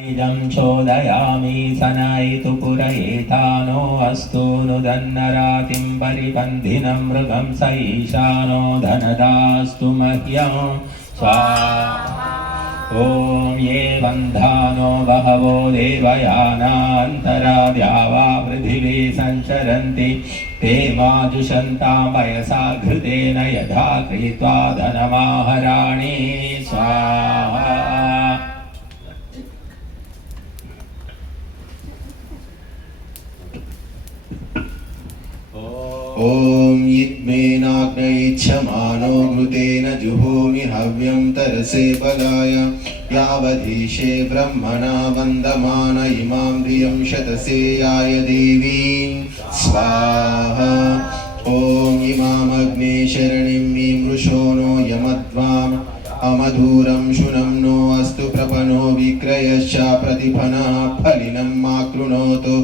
निजं चोदयामि सनयितु पुरयेतानो अस्तु नुदन्नरातिं परिबन्धिनं मृगं स ईशानो धनदास्तु मह्यं स्वाहा ॐ ये बन्धानो बहवो देवयानान्तराद्या वा पृथिवी सञ्चरन्ति ते माजुषन्तां वयसा घृतेन यथा कृत्वा धनमाहराणि स्वाहा ॐ यिद्मेनाग्नयिच्छमानो मृतेन जुहोमि हव्यं तरसे बलाय यावधीशे ब्रह्मणा वन्दमान इमां धियं शतसे याय देवीं स्वाहा ॐ इमामग्ने शरणिं मीमृशो नो यमध्वाम् अमधुरं शुनं नो अस्तु प्रपनो विक्रयश्च प्रतिफनः फलिनं मा कृणोतु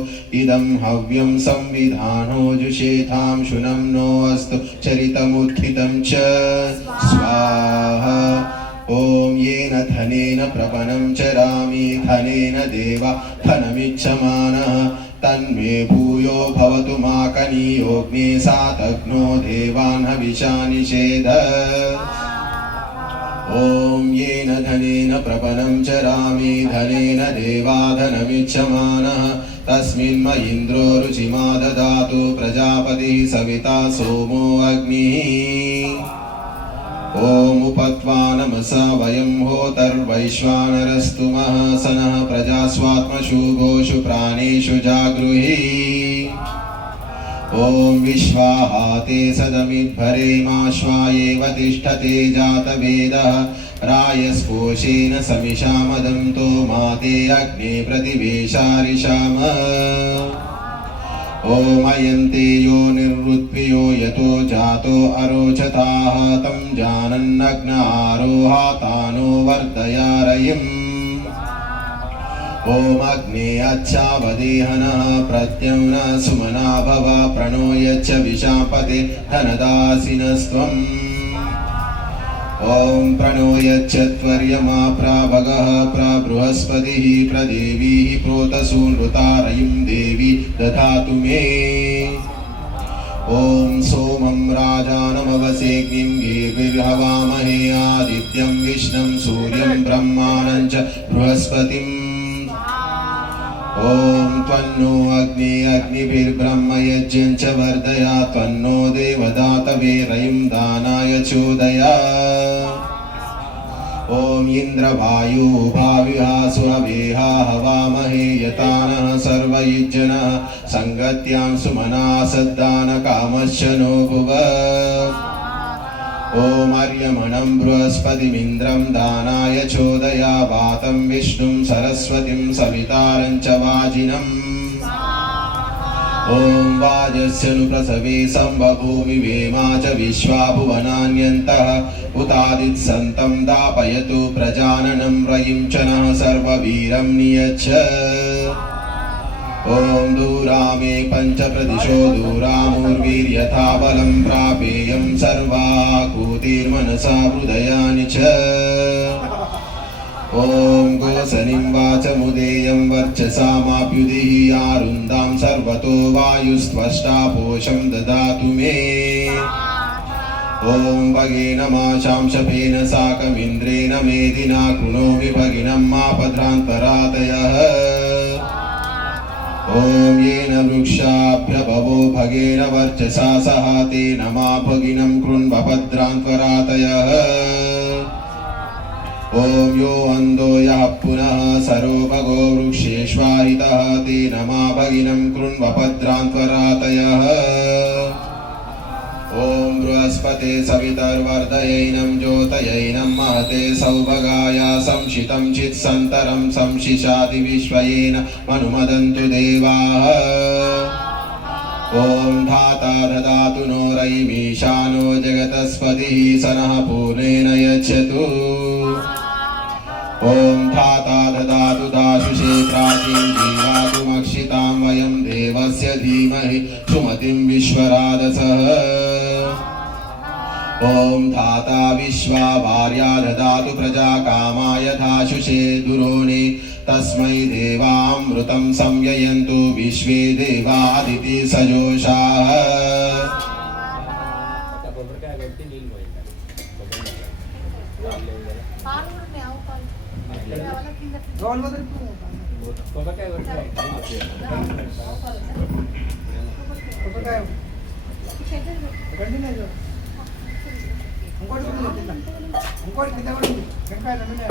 इदं हव्यं संविधानो जुषेथां शुनं नो अस्तु चरितमुत्थितं च स्वाहा ॐ येन धनेन प्रपनं चरामि धनेन देवा धनमिच्छमानः तन्मे भूयो भवतु माकनीयोऽग्ने सातघ्नो देवान् हविषा निषेध ॐ येन धनेन प्रपनं चरामि धनेन देवाधनमिच्छमानः तस्मिन् म इन्द्रो रुचिमा ददातु प्रजापतिः सविता सोमो अग्निः ॐ उपत्वा नमसा वयं होतर्वैश्वानरस्तु महसनः प्रजास्वात्मषु गोषु प्राणेषु जागृहि ॐ विश्वाहाते सदमिद्भरेमाश्वायेव तिष्ठते जातवेदः रायस्पोषेण समिषामदं तो माते अग्ने प्रतिवेशारिषाम ॐ यो निर्वृत्वियो यतो जातो अरोचताः तं जानन्नग्न आरोहातानो वर्धयारयिम् ॐ अग्ने अच्छावदेहनः प्रत्यम्न सुमना भव प्रणो यच्च विशापते धनदासिनस्त्वम् ॐ प्रणो यच्छत्वर्यमा प्राभगः प्रबृहस्पतिः प्रदेवीः प्रोतसूनृतारयिं देवी दधातु मे ॐ सोमं राजानमवसेग्निं गीर्भिर्हवामहे आदित्यं विष्णं सूर्यं ब्रह्माणं च बृहस्पतिम् ॐ त्वन्नो अग्ने अग्निभिर्ब्रह्म यज्ञं च वर्धया त्वन्नो देवदातवेरयं दानाय चोदया ॐ इन्द्रवायुभाविहासु हवेहा हवामहे यतानः सर्वयुज्जनः सङ्गत्यां सुमना सद्दानकामश्च नो भुव ॐ अर्यमणं बृहस्पतिमिन्द्रं दानाय चोदया वातं विष्णुं सरस्वतीं सवितारं च वाजिनम् ॐ वाजस्य नु प्रसवे सम्बभूमि वेमा च विश्वा भुवनान्यन्तः उतादित्सन्तं दापयतु प्रजाननं रयिं च नः सर्ववीरं नियच्छ ॐ दूरामे पञ्चप्रदिशो दूरामुर्वीर्यथा बलं प्रापेयं सर्वाकूतिर्मनसा हृदयानि च ॐ गोसनिं वाचमुदेयं वर्चसामाप्युदिः आरुन्दां सर्वतो वायुस्त्वष्टा पोषं ददातु मे ॐ भगेन माशां शपेन साकमिन्द्रेण मेदिना कृणोमि भगिनं मापध्रान्तरातयः ॐ येन वृक्षाभ्यभवो भगेन वर्चसा सह तेन मा भगिनं कृण्वभद्रान्त्वरातयः ॐ यो अन्धो यः पुनः सरोपगो वृक्षेष्वाहितः तेन मा भगिनं कृण्वभद्रान्त्वरातयः ॐ बृहस्पते सवितर्वर्धयैनं ज्योतयैनं महते सौभगाय संशितं चित्सन्तरं संशिशाति विश्वयेन मनुमदन्तु देवाः। ॐ धाता ददातु नो रयिमीशानो जगतस्पतिः सनः पूर्णेन यच्छतु ॐ धाता ददातु दाशुषे प्राचीं जीवातुमक्षितां वयं देवस्य धीमहि सुमतिं विश्वराधसः ॐ धाता विश्वा भार्या ददातु प्रजा कामाय धाशुषे दुरोणे तस्मै देवामृतं संययन्तु विश्वे देवादिति सजोषाः కొబ్బరికాయ కింద కూడా ఉంది. వెంకాయ నమ్మిన